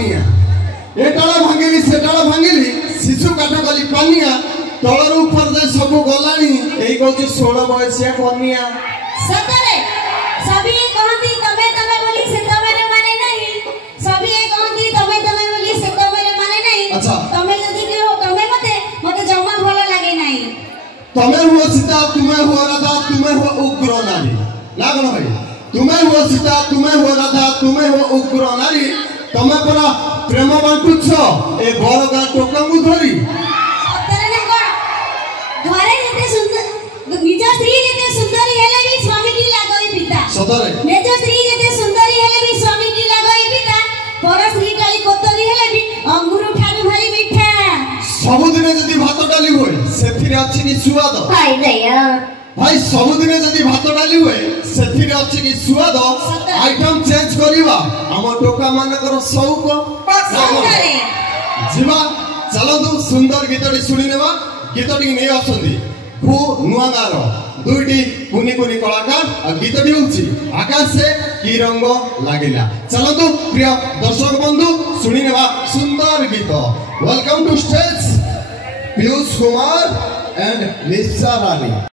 पानिया ए डाल भांगिली से डाल भांगिली शिशु काठ गली पानिया तलर ऊपर जे सब गलानी एई कहूची 16 बयसिया कन्या सतरे सभी कहती तमे तमे बोली से तमे माने नहीं सभी कहती तमे तमे बोली से तमे माने नहीं अच्छा तमे जदी के हो तमे मते जम्मा भलो लागे नहीं तमे हुआ सीता तुम्हें हुआ राधा तुम्हें हुआ उग्र नारी लागन भाई तुम्हें हुआ सीता तुम्हें हुआ राधा तुम्हें हुआ उग्र नारी तमे परा प्रेम बांटुछ ए बरगा टोकंगु धरी सतरे ने कोन घरे जते सुंदर निज स्त्री जते सुंदरी हेले भी स्वामी की लागोई पिता सतरे निज स्त्री जते सुंदरी हेले भी स्वामी की लागोई पिता पर स्त्री काई कोतरी हेले भी अंगूर ठानु भाई मिठा सबुदिने जदी भात डाली होय सेथिरे अछि कि सुवाद हाय भैया भाई सबुदिने जदी भात डाली होय सेथिरे अछि कि सुवाद आइटम चेंज करिवा हम टोका मानकर सौक सतरे जीवा चलो तो सुंदर गीतटी सुनी नेबा गीतटी नै आसंदी खु नुआगार दुईटी कुनी कुनी कलाकार आ गीतटी होउची आकाश से की रंग लागिला चलो तो प्रिय दर्शक बंधु सुनी नेबा सुंदर गीत welcome to stage Piyush Kumar and Nisha Rani.